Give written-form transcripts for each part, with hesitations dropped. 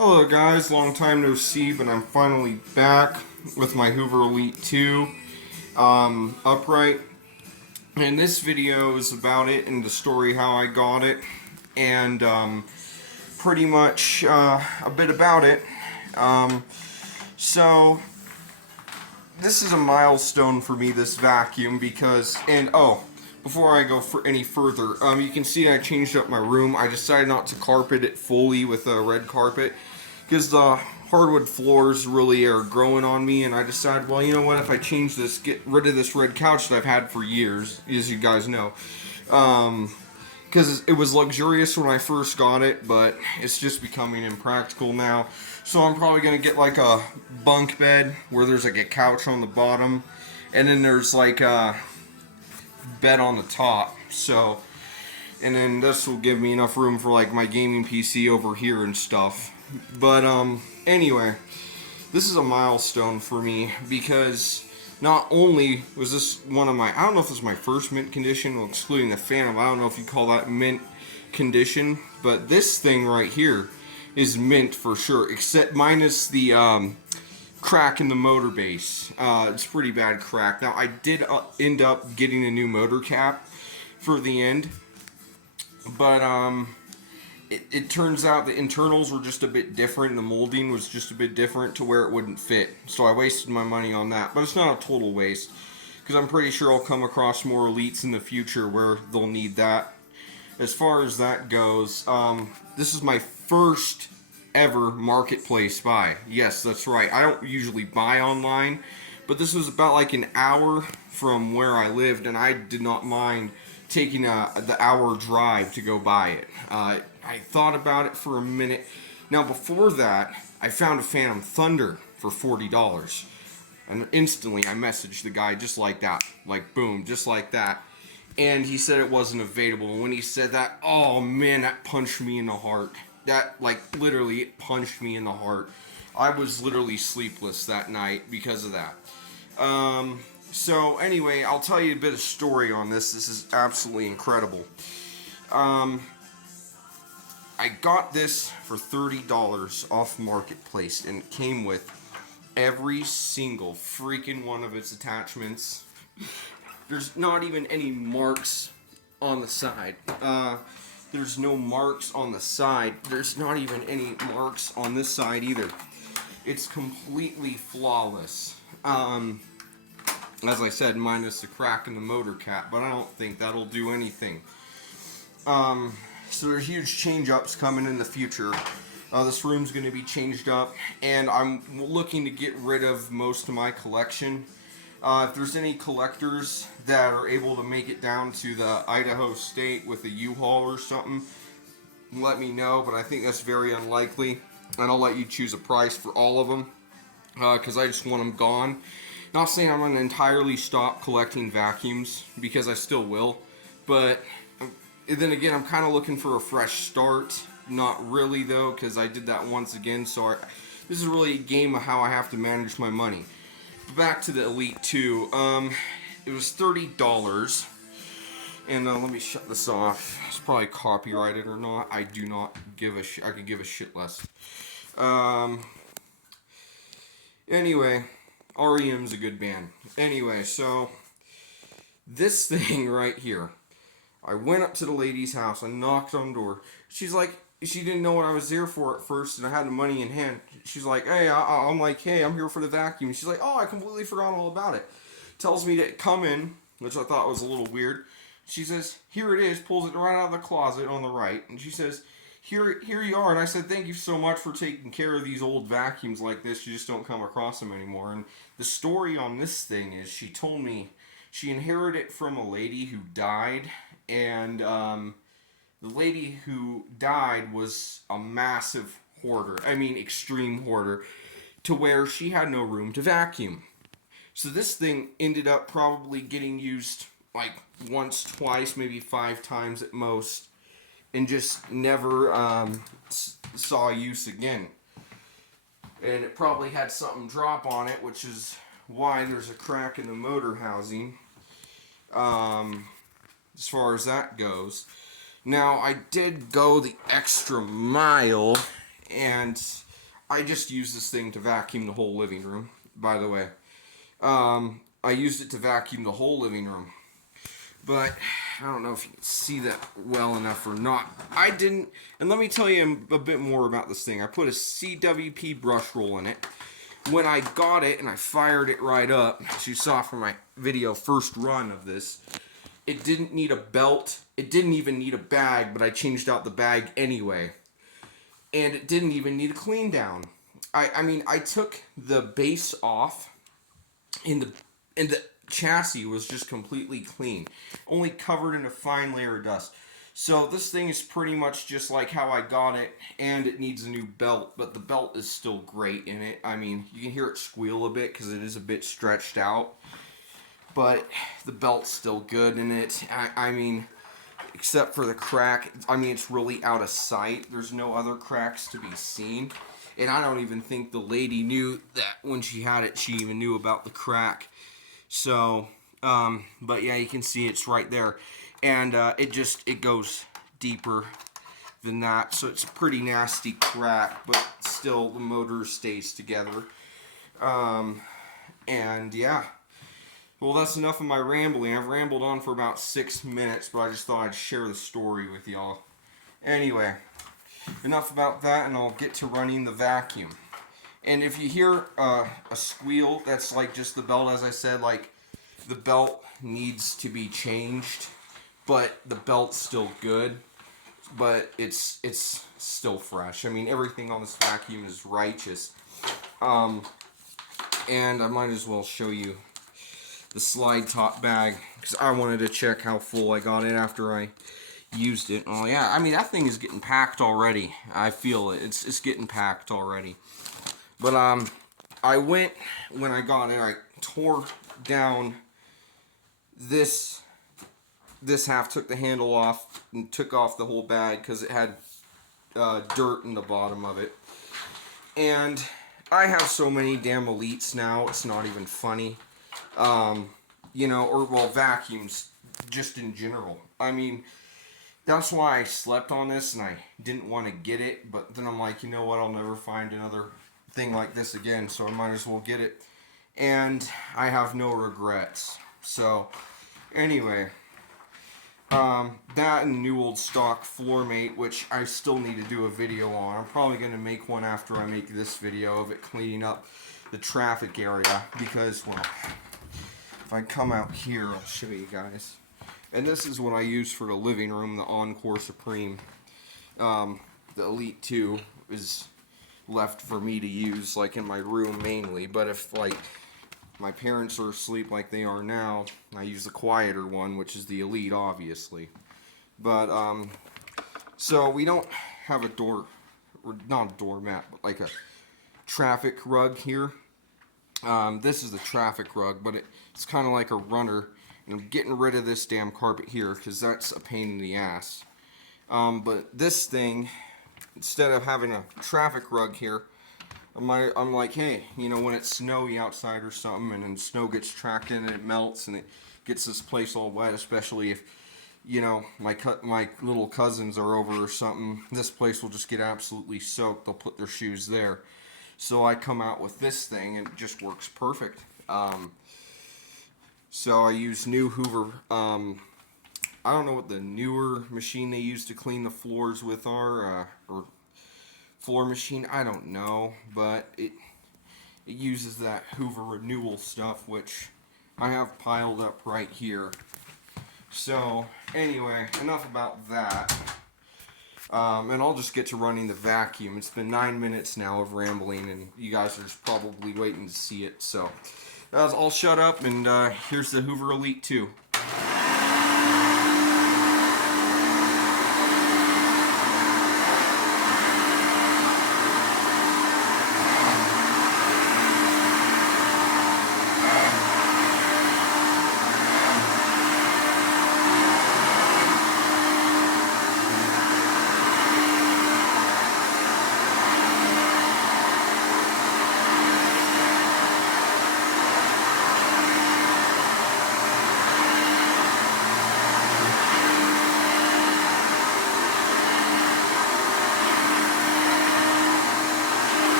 Hello guys, long time no see, but I'm finally back with my Hoover Elite II upright. And this video is about it and the story how I got it, and pretty much a bit about it. Um, so this is a milestone for me, this vacuum, because, and oh, before I go for any further, you can see I changed up my room. I decided not to carpet it fully with a red carpet because the hardwood floors really are growing on me, and I decided, well, you know what, if I change this, get rid of this red couch that I've had for years, as you guys know. Because it was luxurious when I first got it, but it's just becoming impractical now. So I'm probably going to get like a bunk bed where there's like a couch on the bottom, and then there's like a bed on the top. So, and then this will give me enough room for like my gaming PC over here and stuff. But anyway, this is a milestone for me because not only was this one of my, I don't know if this is my first mint condition, well, excluding the Phantom, I don't know if you call that mint condition, but this thing right here is mint for sure, except minus the crack in the motor base. It's pretty bad crack. Now I did end up getting a new motor cap for the end, but it turns out the internals were just a bit different. The molding was just a bit different to where it wouldn't fit. So I wasted my money on that. But it's not a total waste, because I'm pretty sure I'll come across more Elites in the future where they'll need that. As far as that goes, this is my first ever marketplace buy. Yes, that's right. I don't usually buy online, but this was about like an hour from where I lived, and I did not mind taking the hour drive to go buy it. I thought about it for a minute. Now before that, I found a Phantom Thunder for $40. And instantly I messaged the guy just like that. Like boom, just like that. And he said it wasn't available. And when he said that, oh man, that punched me in the heart. That, like, literally, it punched me in the heart. I was literally sleepless that night because of that. So anyway, I'll tell you a bit of story on this. This is absolutely incredible. I got this for $30 off Marketplace, and it came with every single freaking one of its attachments. There's not even any marks on the side. There's no marks on the side. There's not even any marks on this side either. It's completely flawless. As I said, minus the crack in the motor cap, but I don't think that'll do anything. So there's huge change-ups coming in the future. This room's going to be changed up, and I'm looking to get rid of most of my collection. If there's any collectors that are able to make it down to the Idaho State with a U-Haul or something, let me know, but I think that's very unlikely. And I'll let you choose a price for all of them, because I just want them gone. Not saying I'm going to entirely stop collecting vacuums, because I still will, but then again, I'm kind of looking for a fresh start. Not really, though, because I did that once again, so this is really a game of how I have to manage my money. Back to the Elite II. It was $30, and let me shut this off. It's probably copyrighted or not. I do not give a shit. I could give a shit less. Anyway, REM's a good band. Anyway, so this thing right here. I went up to the lady's house. I knocked on the door. She's like, she didn't know what I was there for at first, and I had the money in hand. She's like, hey, I'm like, hey, I'm here for the vacuum. She's like, oh, I completely forgot all about it. Tells me to come in, which I thought was a little weird. She says, here it is, pulls it right out of the closet on the right, and she says, here you are. And I said, thank you so much for taking care of these old vacuums like this. You just don't come across them anymore. And the story on this thing is, she told me she inherited it from a lady who died, and the lady who died was a massive hoarder. I mean, extreme hoarder, to where she had no room to vacuum. So this thing ended up probably getting used like once, twice, maybe 5 times at most, and just never saw use again. And it probably had something drop on it, which is why there's a crack in the motor housing, as far as that goes. Now, I did go the extra mile and I just use this thing to vacuum the whole living room, by the way. I used it to vacuum the whole living room. But I don't know if you can see that well enough or not. I didn't, and let me tell you a bit more about this thing. I put a CWP brush roll in it. When I got it and I fired it right up, as you saw from my video first run of this, it didn't need a belt. It didn't even need a bag, but I changed out the bag anyway. And it didn't even need a clean down. I mean, I took the base off, and the chassis was just completely clean, only covered in a fine layer of dust. So this thing is pretty much just like how I got it, and it needs a new belt, but the belt is still great in it. I mean, you can hear it squeal a bit because it is a bit stretched out, but the belt's still good in it. I mean, except for the crack, I mean, it's really out of sight. There's no other cracks to be seen. And I don't even think the lady knew that when she had it, she even knew about the crack. So, but yeah, you can see it's right there. And it goes deeper than that. So it's a pretty nasty crack, but still the motor stays together. And yeah. Well, that's enough of my rambling. I've rambled on for about 6 minutes, but I just thought I'd share the story with y'all. Anyway, enough about that, and I'll get to running the vacuum. And if you hear a squeal, that's like just the belt, as I said, like the belt needs to be changed, but the belt's still good, but it's still fresh. I mean, everything on this vacuum is righteous. And I might as well show you the slide top bag, because I wanted to check how full I got it after I used it. Oh yeah, I mean, that thing is getting packed already. I feel it. It's getting packed already. But I went, when I got it, I tore down this half, took the handle off, and took off the whole bag because it had dirt in the bottom of it. And I have so many damn Elites now, it's not even funny. You know, or well, vacuums just in general. I mean, that's why I slept on this and I didn't want to get it, but then I'm like, you know what, I'll never find another thing like this again, so I might as well get it. And I have no regrets. So anyway, that and the new old stock floor mate, which I still need to do a video on. I'm probably going to make one after I make this video of it cleaning up the traffic area, because, well, if I come out here, I'll show you guys. And this is what I use for the living room, the Encore Supreme. The Elite II is left for me to use, like, in my room mainly. But if, like, my parents are asleep like they are now, I use the quieter one, which is the Elite, obviously. But, so we don't have a door, or not a doormat, but like a traffic rug here. This is the traffic rug, but it's kind of like a runner, and I'm getting rid of this damn carpet here because that's a pain in the ass. But this thing, instead of having a traffic rug here, I'm like, hey, you know, when it's snowy outside or something, and then snow gets tracked in and it melts and it gets this place all wet, especially if, you know, my little cousins are over or something, this place will just get absolutely soaked. They'll put their shoes there. So I come out with this thing and it just works perfect. So I use new Hoover, I don't know what the newer machine they use to clean the floors with are, or floor machine, I don't know, but it uses that Hoover renewal stuff, which I have piled up right here. So anyway, enough about that. And I'll just get to running the vacuum. It's been 9 minutes now of rambling, and you guys are just probably waiting to see it. So I'll shut up, and here's the Hoover Elite II.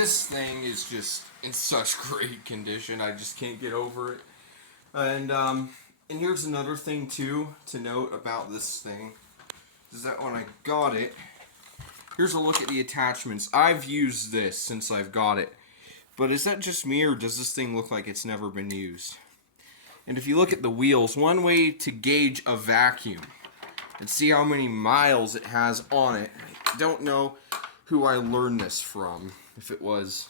this thing is just in such great condition. I just can't get over it. And here's another thing too to note about this thing is that when I got it, here's a look at the attachments. I've used this since I've got it, but is that just me, or does this thing look like it's never been used? And if you look at the wheels, one way to gauge a vacuum and see how many miles it has on it, I don't know who I learned this from, if it was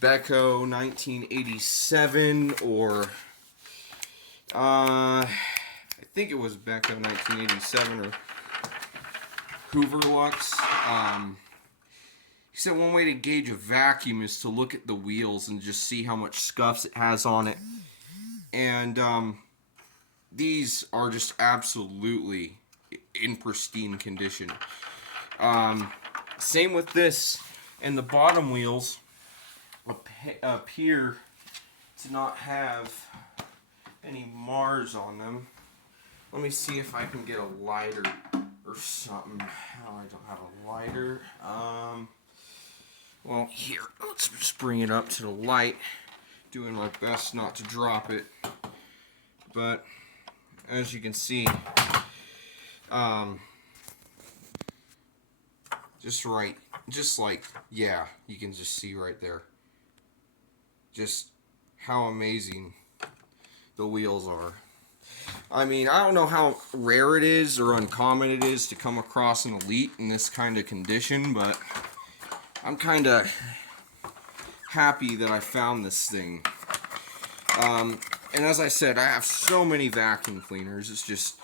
Beko 1987 or I think it was Beko 1987 or Hoover Lux. He said one way to gauge a vacuum is to look at the wheels and just see how much scuffs it has on it. And these are just absolutely in pristine condition. Same with this, and the bottom wheels appear to not have any Mars on them. Let me see if I can get a lighter or something. Oh, I don't have a lighter. Well, here, let's just bring it up to the light. Doing my best not to drop it. But, as you can see, yeah, you can just see right there. Just how amazing the wheels are. I mean, I don't know how rare it is or uncommon it is to come across an Elite in this kind of condition, but I'm kind of happy that I found this thing. And as I said, I have so many vacuum cleaners, it's just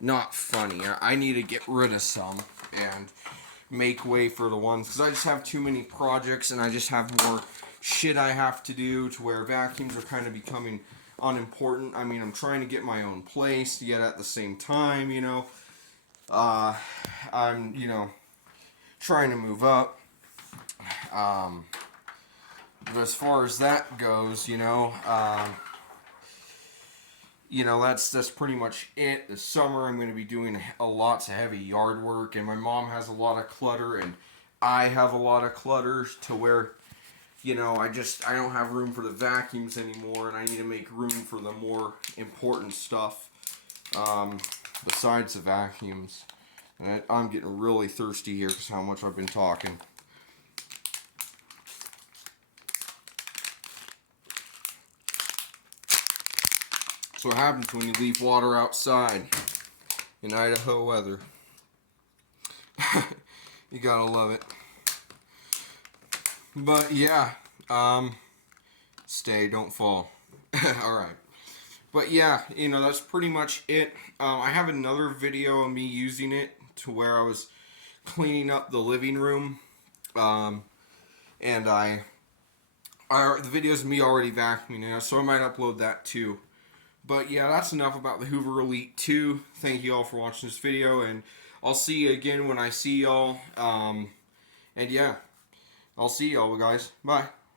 not funny. I need to get rid of some and make way for the ones, because I just have too many projects and I just have more shit I have to do to where vacuums are kind of becoming unimportant. I mean, I'm trying to get my own place, yet at the same time, you know, I'm, you know, trying to move up. But as far as that goes, you know, that's pretty much it. This summer I'm going to be doing lots of heavy yard work, and my mom has a lot of clutter, and I have a lot of clutter to where, you know, I don't have room for the vacuums anymore, and I need to make room for the more important stuff besides the vacuums. And I'm getting really thirsty here because how much I've been talking. That's what happens when you leave water outside in Idaho weather. You gotta love it. But yeah, stay, don't fall. Alright. But yeah, you know, that's pretty much it. I have another video of me using it to where I was cleaning up the living room. And the video's me already vacuuming it, so I might upload that too. But yeah, that's enough about the Hoover Elite II. Thank you all for watching this video, and I'll see you again when I see y'all. And yeah, I'll see y'all guys. Bye.